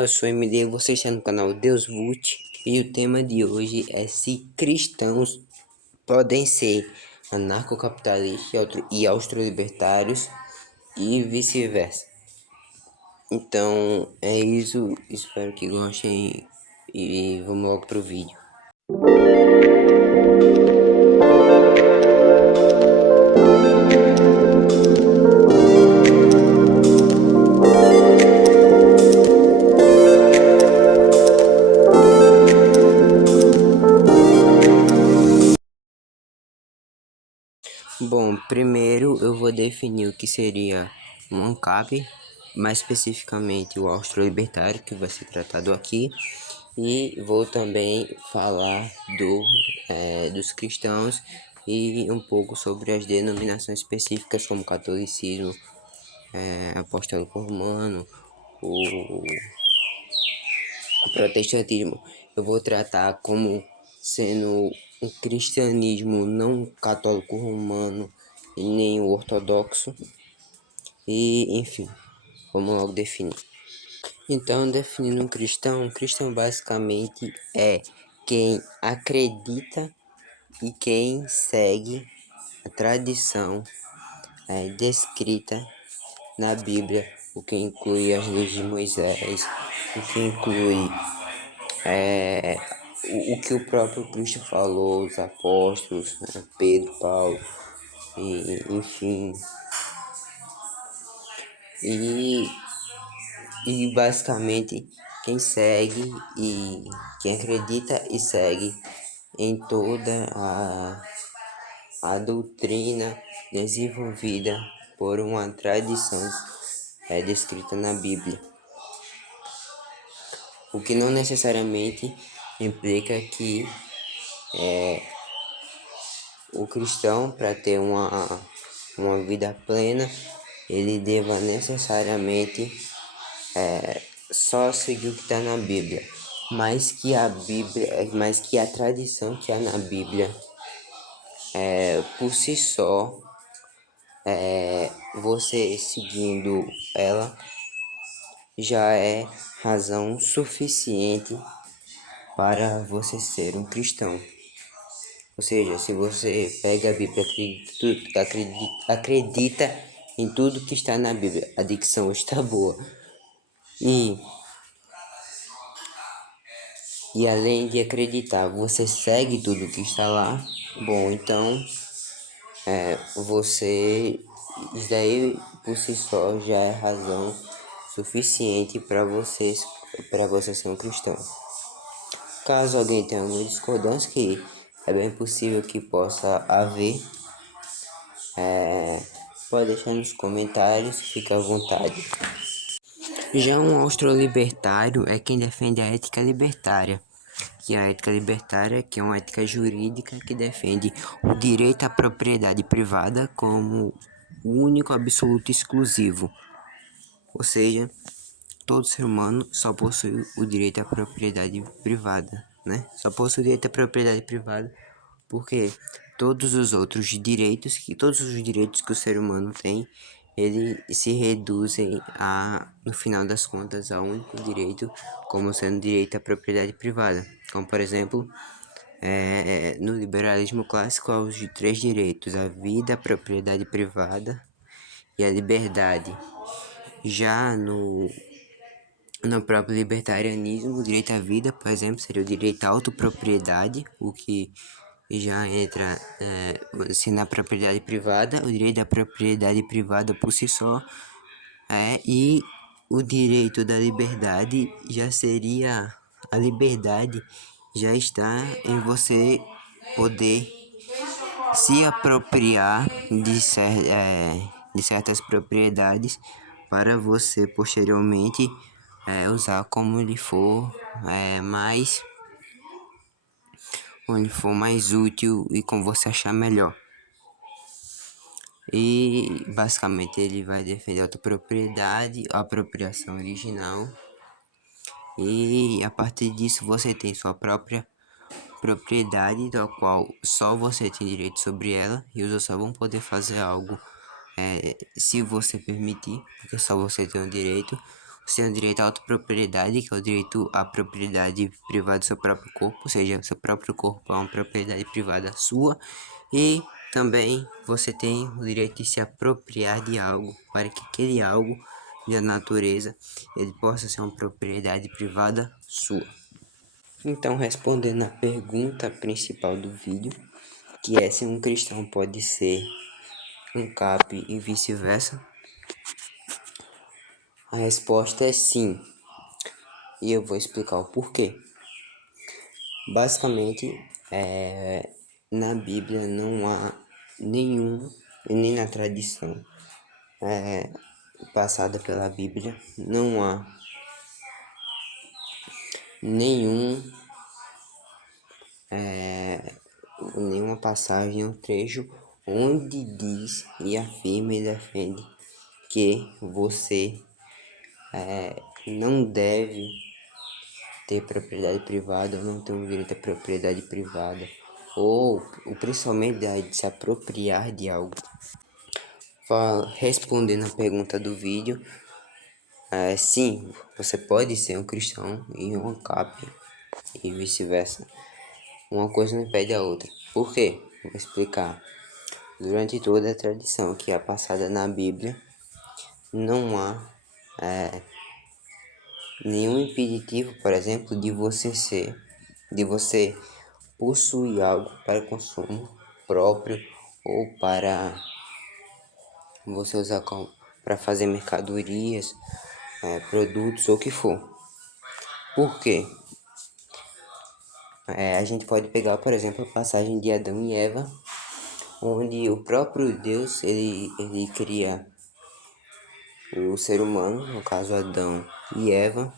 Olá, eu sou o MD, você está no canal Deus Vult e o tema de hoje é se cristãos podem ser anarcocapitalistas e austro-libertários e vice-versa. Então é isso, espero que gostem e vamos logo pro vídeo. Bom, primeiro eu vou definir o que seria um ANCAP, mais especificamente o austro-libertário, que vai ser tratado aqui, e vou também falar dos cristãos e um pouco sobre as denominações específicas como catolicismo, apostólico romano, o protestantismo. Eu vou tratar como sendo um cristianismo não católico romano e nem o ortodoxo. E enfim, vamos logo definir. Então, definindo um cristão basicamente é quem acredita e quem segue a tradição descrita na Bíblia, o que inclui as leis de Moisés, o que inclui o que o próprio Cristo falou, os apóstolos, né, Pedro, Paulo, e, enfim. E basicamente quem segue e quem acredita e segue em toda a doutrina desenvolvida por uma tradição descrita na Bíblia. O que não necessariamente implica que o cristão, para ter uma vida plena, ele deva necessariamente só seguir o que está na Bíblia, mas que a tradição que há na Bíblia por si só, você seguindo ela já é razão suficiente para você ser um cristão. Ou seja, se você pega a Bíblia, acredita em tudo que está na Bíblia, a dicção está boa, e além de acreditar, você segue tudo que está lá, bom, então isso daí por si só já é razão suficiente para você ser um cristão. Caso alguém tenha alguma discordância, que é bem possível que possa haver, pode deixar nos comentários, fica à vontade. Já um austro-libertário é quem defende a ética libertária, que é a ética libertária, que é uma ética jurídica que defende o direito à propriedade privada como o único, absoluto e exclusivo. Ou seja, todo ser humano só possui o direito à propriedade privada, né? Só possui o direito à propriedade privada porque todos os direitos que o ser humano tem, eles se reduzem no final das contas, a um único direito, como sendo o direito à propriedade privada. Como, por exemplo, no liberalismo clássico, há os três direitos: a vida, a propriedade privada e a liberdade. Já no próprio libertarianismo, o direito à vida, por exemplo, seria o direito à autopropriedade, o que já entra assim, na propriedade privada, o direito da propriedade privada por si só, e o direito da liberdade já seria, a liberdade já está em você poder se apropriar de certas propriedades para você posteriormente usar como lhe for mais útil e como você achar melhor. E basicamente ele vai defender a autopropriedade, a apropriação original, e a partir disso você tem sua própria propriedade, da qual só você tem direito sobre ela, e os outros só vão poder fazer algo se você permitir, porque só você tem o direito. Você tem o direito à autopropriedade, que é o direito à propriedade privada do seu próprio corpo, ou seja, seu próprio corpo é uma propriedade privada sua. E também você tem o direito de se apropriar de algo, para que aquele algo da natureza ele possa ser uma propriedade privada sua. Então, respondendo a pergunta principal do vídeo, que é se um cristão pode ser um CAP e vice-versa, a resposta é sim, e eu vou explicar o porquê. Basicamente, na Bíblia não há nenhum, nem na tradição passada pela Bíblia, não há nenhum, nenhuma passagem ou trecho onde diz e afirma e defende que você não deve ter propriedade privada ou não ter um direito à propriedade privada, ou principalmente de se apropriar de algo. Respondendo a pergunta do vídeo, sim, você pode ser um cristão e um ANCAP e vice-versa. Uma coisa não impede a outra. Por quê? Vou explicar. Durante toda a tradição que é passada na Bíblia, não há nenhum impeditivo, por exemplo, de você possuir algo para consumo próprio ou para você usar para fazer mercadorias, produtos ou o que for. Por quê? A gente pode pegar, por exemplo, a passagem de Adão e Eva, onde o próprio Deus ele cria o ser humano, no caso Adão e Eva,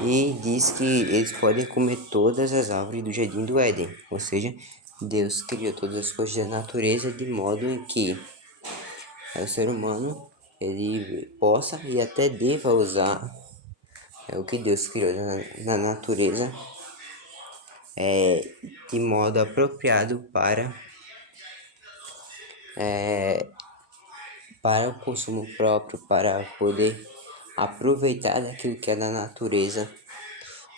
e diz que eles podem comer todas as árvores do jardim do Éden, ou seja, Deus criou todas as coisas da natureza de modo em que o ser humano ele possa e até deva usar o que Deus criou na natureza de modo apropriado para o consumo próprio, para poder aproveitar daquilo que é da natureza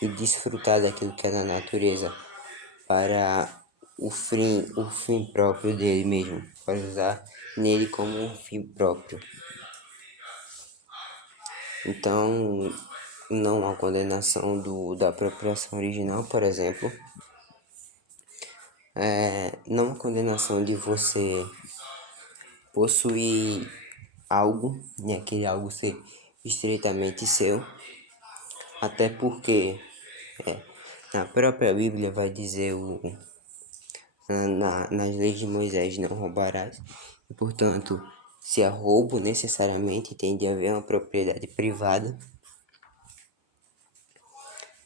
e desfrutar daquilo que é da natureza para o fim próprio dele mesmo, para usar nele como um fim próprio. Então, não há condenação da apropriação original, por exemplo. Não há condenação de você possuir algo, e aquele algo ser estritamente seu, até porque na própria Bíblia vai dizer nas leis de Moisés não roubarás, e portanto, se há roubo, necessariamente tem de haver uma propriedade privada,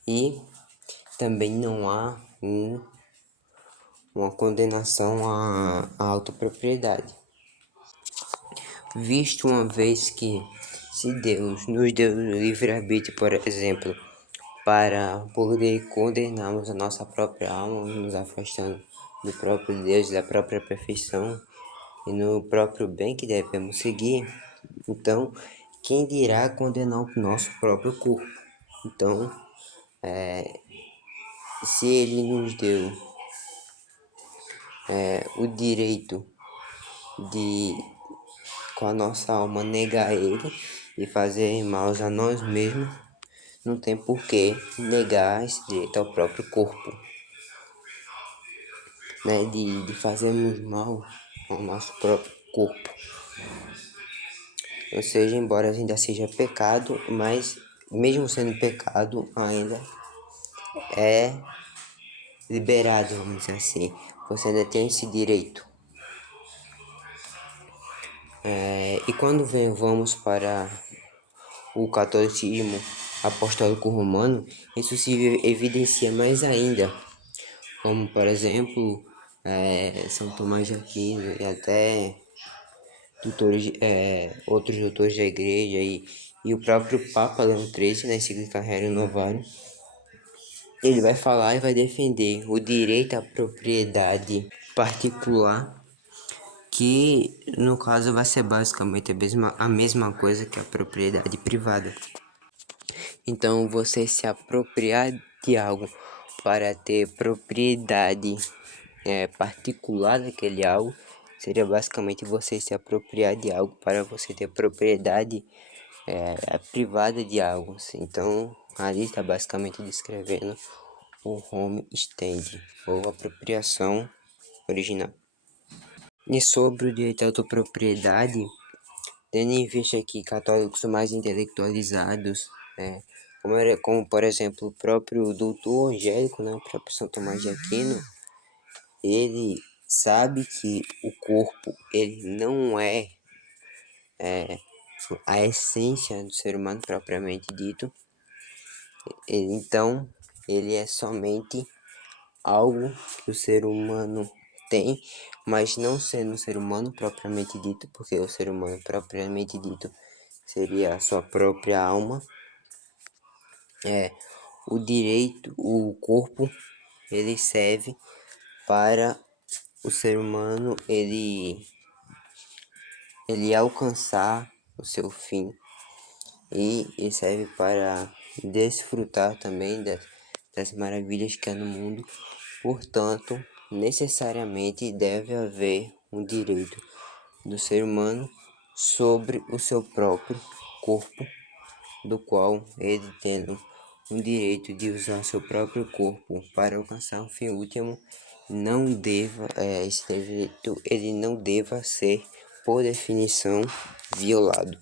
e também não há uma condenação à autopropriedade. Visto uma vez que, se Deus nos deu livre-arbítrio, por exemplo, para poder condenarmos a nossa própria alma, nos afastando do próprio Deus, da própria perfeição e no próprio bem que devemos seguir, então, quem dirá condenar o nosso próprio corpo? Então, se ele nos deu o direito de, com a nossa alma, negar ele e fazer mal a nós mesmos, não tem por que negar esse direito ao próprio corpo, né? De fazermos mal ao nosso próprio corpo. Ou seja, embora ainda seja pecado, mas mesmo sendo pecado, ainda é liberado, vamos dizer assim. Você ainda tem esse direito. E quando vamos para o catolicismo apostólico romano, isso se evidencia mais ainda, como por exemplo São Tomás de Aquino e até outros doutores da igreja e o próprio Papa Leão XIII, na encíclica Rerum Novarum, ele vai falar e vai defender o direito à propriedade particular, que no caso vai ser basicamente a mesma coisa que a propriedade privada. Então, você se apropriar de algo para ter propriedade particular daquele algo seria basicamente você se apropriar de algo para você ter propriedade privada de algo. Então, ali está basicamente descrevendo o homestead ou apropriação original. E sobre o direito à autopropriedade, tendo em vista que católicos mais intelectualizados, como por exemplo o próprio doutor Angélico, né, o próprio São Tomás de Aquino, ele sabe que o corpo ele não é a essência do ser humano propriamente dito. Então ele é somente algo que o ser humano tem, mas não sendo um ser humano propriamente dito, porque o ser humano propriamente dito seria a sua própria alma. O corpo ele serve para o ser humano ele alcançar o seu fim e serve para desfrutar também das maravilhas que há no mundo. Portanto, necessariamente deve haver um direito do ser humano sobre o seu próprio corpo, do qual ele tendo um direito de usar seu próprio corpo para alcançar um fim último, não deva, esse direito ele não deva ser, por definição, violado.